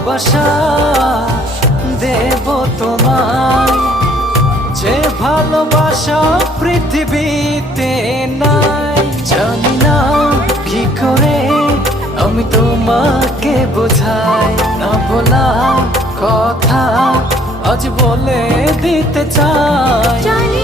ভালোবাসা দেব তোমায়, যে ভালোবাসা পৃথিবীতে নাই। জানি না কি করে আমি তোমাকে বোঝাই, না বলা কথা আজ বলে দিতে চাই।